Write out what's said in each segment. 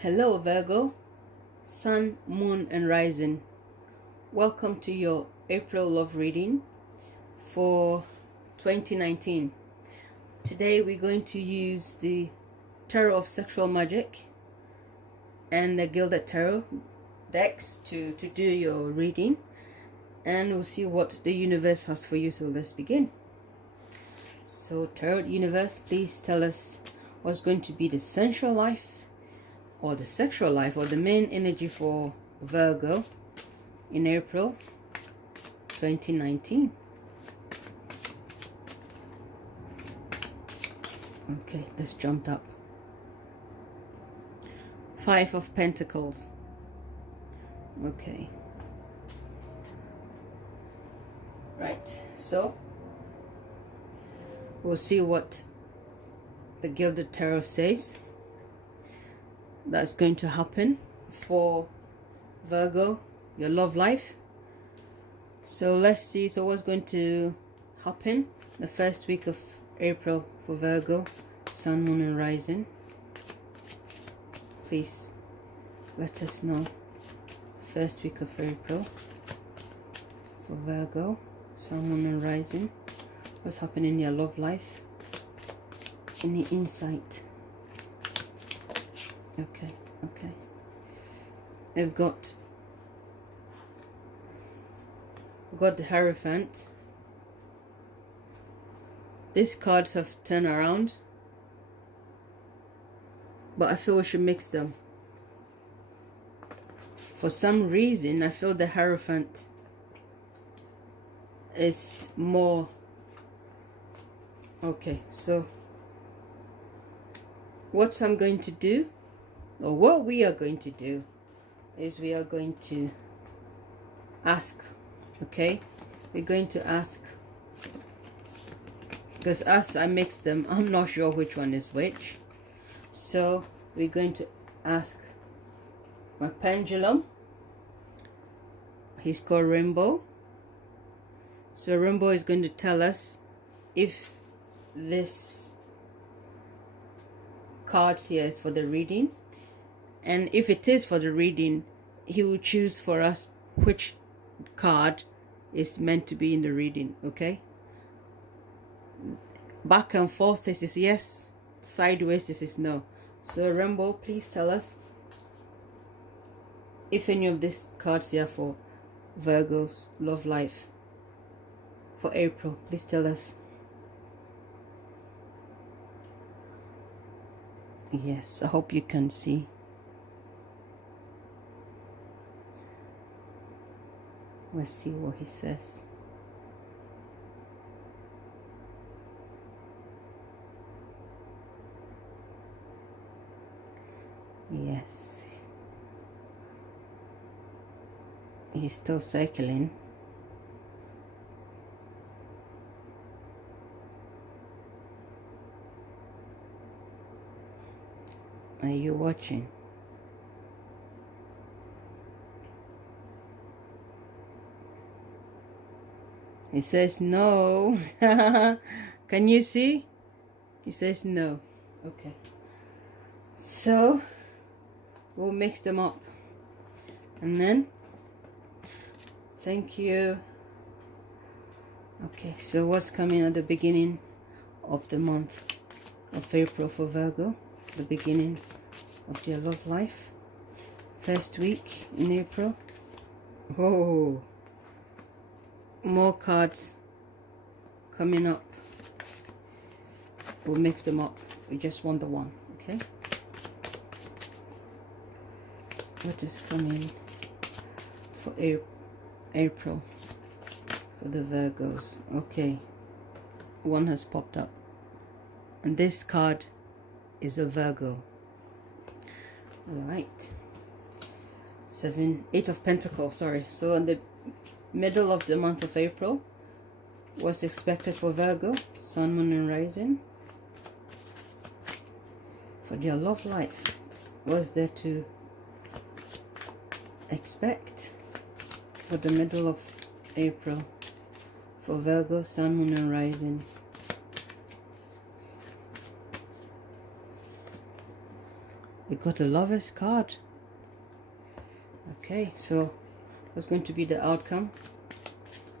Hello Virgo, Sun, Moon and Rising. Welcome to your April love reading for 2019. Today we're going to use the Tarot of Sexual Magic and the Gilded Tarot decks to do your reading, and we'll see what the universe has for you. So let's begin. So Tarot Universe, please tell us what's going to be the sensual life or the sexual life or the main energy for Virgo in April 2019. Okay, let's jump up. Five of Pentacles. Okay. Right, so we'll see what the Gilded Tarot says that's going to happen for Virgo, your love life. So let's see. So what's going to happen the first week of April for Virgo, Sun, Moon and Rising? Please let us know. First week of April for Virgo, Sun, Moon and Rising. What's happening in your love life? Any insight? Okay. I've got the Hierophant. These cards have turned around, but I feel we should mix them. For some reason, I feel the Hierophant is more okay. So what I'm going to do, or what we are going to do, is we are going to ask. Okay, we're going to ask, because as I mix them, I'm not sure which one is which. So we're going to ask my pendulum. He's called Rainbow. So Rainbow is going to tell us if this card here is for the reading, and if it is for the reading, he will choose for us which card is meant to be in the reading. Okay, back and forth, this is yes, sideways, this is no. So Rainbow, please tell us if any of these cards here for Virgo's love life for April. Please tell us. Yes, I hope you can see. Let's see what he says. Yes. He's still circling. Are you watching? He says no. Can you see? He says no. Okay. So we'll mix them up. And then, thank you. Okay, so what's coming at the beginning of the month of April for Virgo? The beginning of their love life. First week in April. Oh, more cards coming up. We'll mix them up. We just want the one. Okay, what is coming for April for the Virgos? Okay, one has popped up, and this card is a Virgo. All right, Eight of Pentacles, sorry. So in the middle of the month of April, what's expected for Virgo, Sun, Moon and Rising? For their love life, what's there to expect for the middle of April for Virgo, Sun, Moon and Rising? We got a Lover's card. Okay, so what's going to be the outcome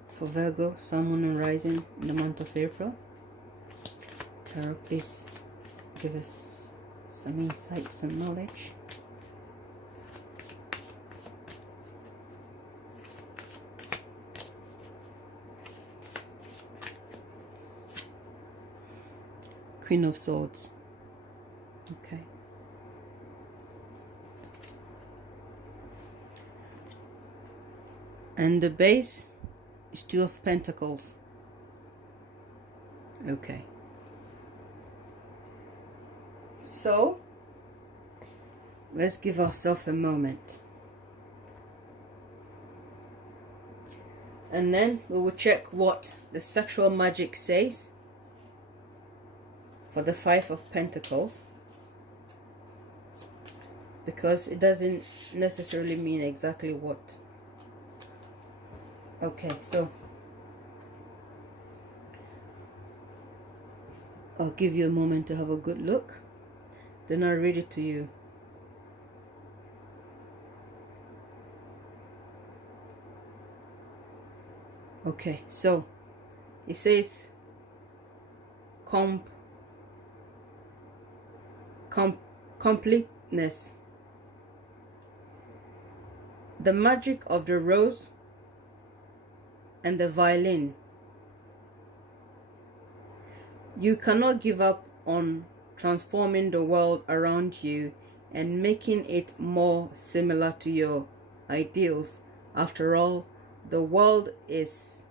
for Virgo, Sun, Moon and Rising in the month of April? Tarot, please give us some insight, some knowledge. Queen of Swords. Okay. And the base is Two of Pentacles. Okay. So, let's give ourselves a moment. And then we will check what the sexual magic says for the Five of Pentacles, because it doesn't necessarily mean exactly what. Okay, so I'll give you a moment to have a good look, then I'll read it to you. Okay, so it says completeness. The magic of the rose and the violin. You cannot give up on transforming the world around you and making it more similar to your ideals. After all, the world is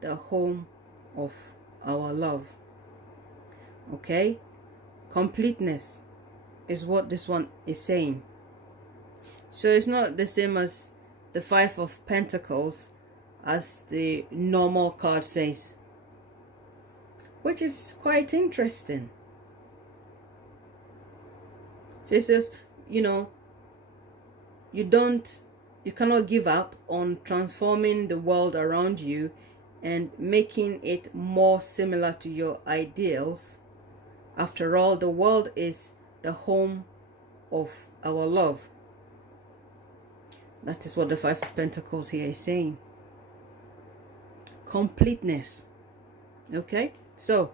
the home of our love. Okay? Completeness is what this one is saying. So it's not the same as the Five of Pentacles as the normal card says, which is quite interesting. So it says, you know, you cannot give up on transforming the world around you and making it more similar to your ideals. After all, the world is the home of our love. That is what the Five of Pentacles here is saying. Completeness. Okay, so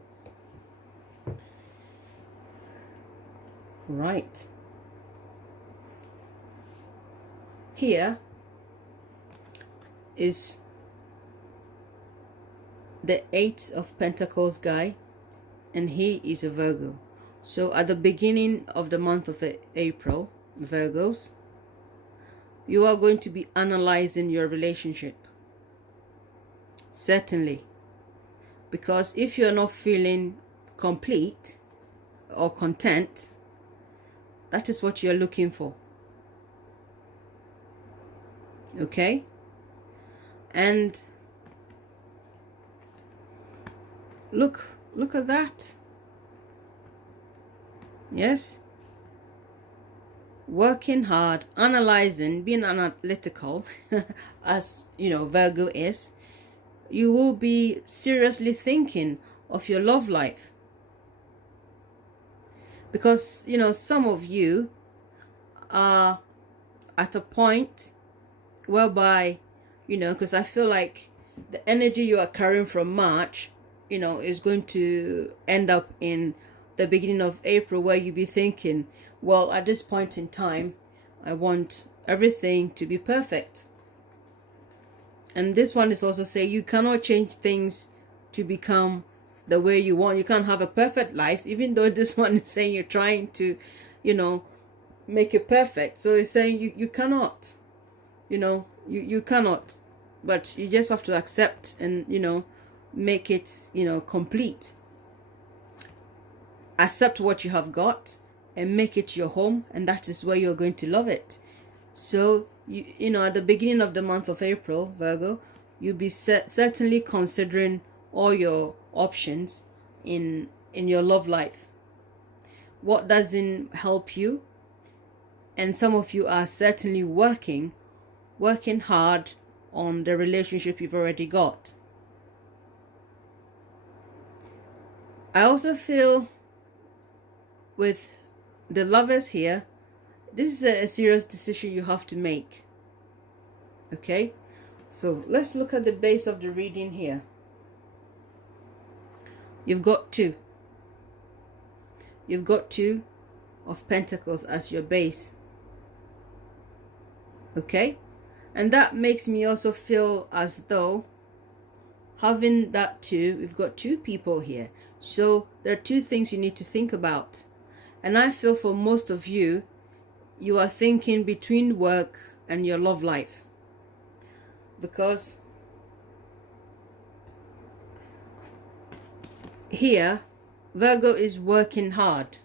right here is the Eight of Pentacles guy, and he is a Virgo. So at the beginning of the month of April, Virgos, you are going to be analyzing your relationship. Certainly. Because if you're not feeling complete or content, that is what you're looking for. Okay? And look at that. Yes? Working hard, analyzing, being analytical, as you know, Virgo is, you will be seriously thinking of your love life. Because, you know, some of you are at a point whereby, you know, because I feel like the energy you are carrying from March, you know, is going to end up in the beginning of April, where you be thinking, well, at this point in time, I want everything to be perfect. And this one is also saying you cannot change things to become the way you want. You can't have a perfect life, even though this one is saying you're trying to, you know, make it perfect. So it's saying you cannot, you know, you cannot, but you just have to accept and, you know, make it, you know, complete. Accept what you have got and make it your home, and that is where you're going to love it. So you know, at the beginning of the month of April, Virgo, you'll be certainly considering all your options in your love life. What doesn't help you, and some of you are certainly working hard on the relationship you've already got. I also feel with the Lovers here, this is a serious decision you have to make. Okay, so let's look at the base of the reading here. You've got two of Pentacles as your base. Okay, and that makes me also feel as though having that two, we've got two people here, so there are two things you need to think about. And I feel for most of you, you are thinking between work and your love life, because here Virgo is working hard.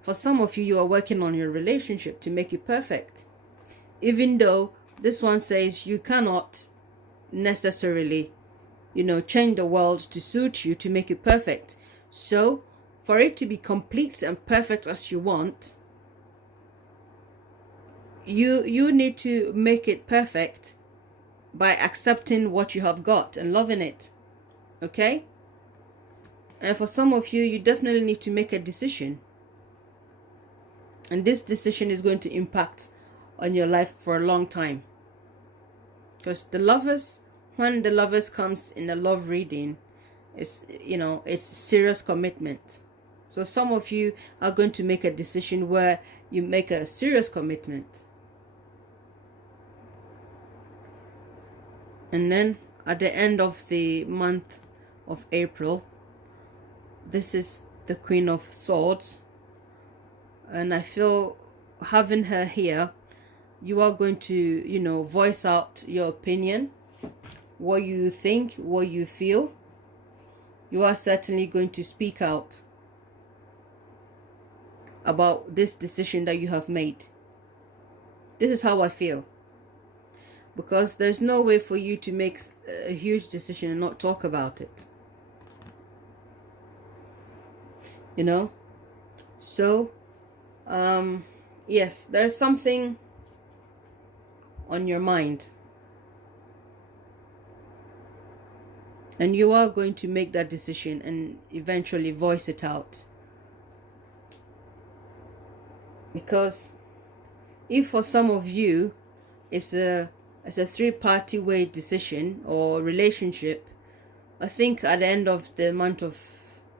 For some of you, you are working on your relationship to make it perfect, even though this one says you cannot necessarily, change the world to suit you, to make it perfect. So for it to be complete and perfect as you want, you need to make it perfect by accepting what you have got and loving it. Okay? And for some of you, you definitely need to make a decision. And this decision is going to impact on your life for a long time. Because when the lovers comes in a love reading, it's serious commitment. So some of you are going to make a decision where you make a serious commitment. And then at the end of the month of April, this is the Queen of Swords. And I feel having her here, you are going to, voice out your opinion, what you think, what you feel. You are certainly going to speak out about this decision that you have made. This is how I feel. Because there's no way for you to make a huge decision and not talk about it. So, yes, there's something on your mind. And you are going to make that decision and eventually voice it out. Because if for some of you it's a three-party way decision or relationship, I think at the end of the month of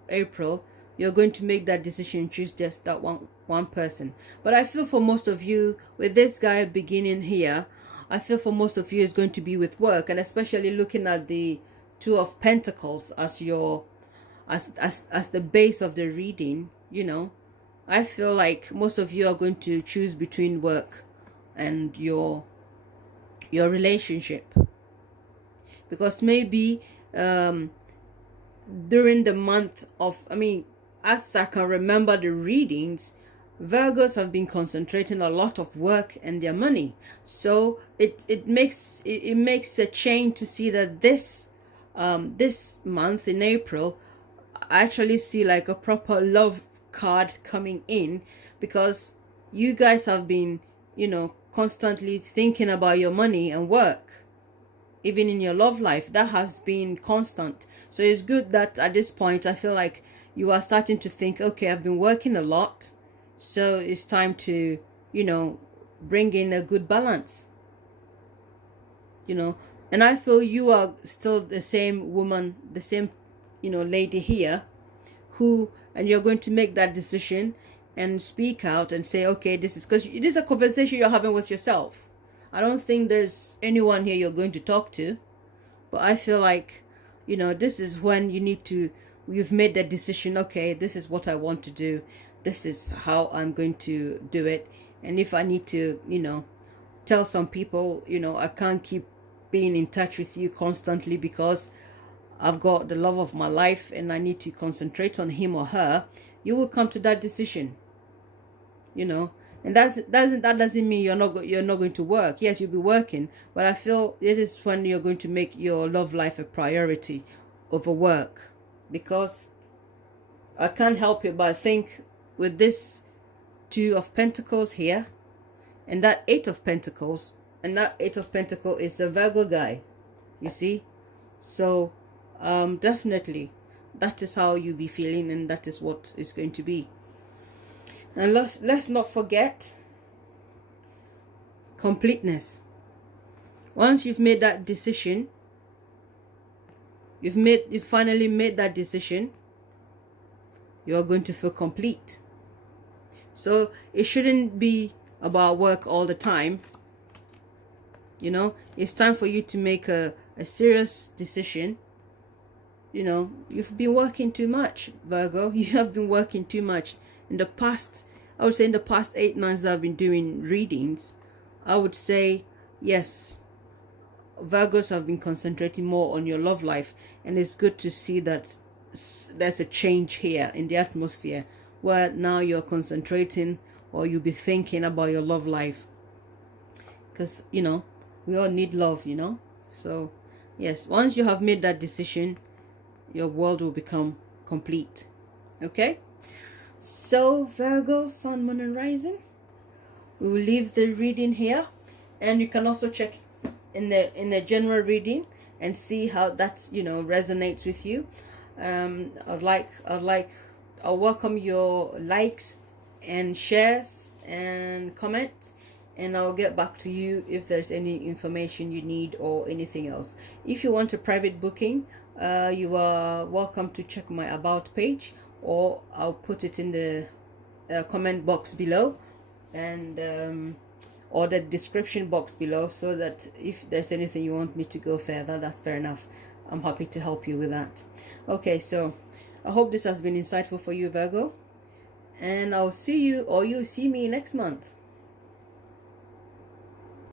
April, you're going to make that decision, choose just that one person. But I feel for most of you, with this guy beginning here, I feel for most of you is going to be with work, and especially looking at the Two of Pentacles as as the base of the reading. I feel like most of you are going to choose between work and your relationship, because maybe during the month of, as I can remember the readings, Virgos have been concentrating a lot of work and their money. So it makes a change to see that this month in April, I actually see like a proper love card coming in, because you guys have been, constantly thinking about your money and work. Even in your love life, that has been constant. So it's good that at this point, I feel like you are starting to think, okay, I've been working a lot, so it's time to, bring in a good balance. And I feel you are still the same woman, the same, lady here, and you're going to make that decision and speak out and say, okay, this is, because this is a conversation you're having with yourself. I don't think there's anyone here you're going to talk to. But I feel like, this is when you've made that decision. Okay, this is what I want to do. This is how I'm going to do it. And if I need to, tell some people, I can't keep being in touch with you constantly because I've got the love of my life and I need to concentrate on him or her, you will come to that decision. And that doesn't mean you're not going to work. Yes, you'll be working, but I feel it is when you're going to make your love life a priority over work. Because I can't help it, but I think with this Two of Pentacles here, and that Eight of Pentacles, and that Eight of Pentacles is a Virgo guy, you see. So definitely that is how you be feeling, and that is what is going to be. And let's not forget completeness. Once you've made that decision, you finally made that decision, you're going to feel complete. So it shouldn't be about work all the time. You know, it's time for you to make a serious decision. You know, you've been working too much, Virgo. You have been working too much. In the past, I would say in the past 8 months that I've been doing readings, I would say, yes, Virgos have been concentrating more on your love life. And it's good to see that there's a change here in the atmosphere, where now you're concentrating, or you'll be thinking about your love life. Because, you know, we all need love, you know. So, yes, once you have made that decision, your world will become complete. Okay? So, Virgo, Sun, Moon, and Rising, we will leave the reading here. And you can also check in the general reading and see how that, you know, resonates with you. I'll welcome your likes and shares and comments, and I'll get back to you if there's any information you need or anything else. If you want a private booking, you are welcome to check my about page, or I'll put it in the comment box below, and or the description box below, so that if there's anything you want me to go further, that's fair enough. I'm happy to help you with that. Okay, so I hope this has been insightful for you, Virgo, and I'll see you, or you'll see me next month.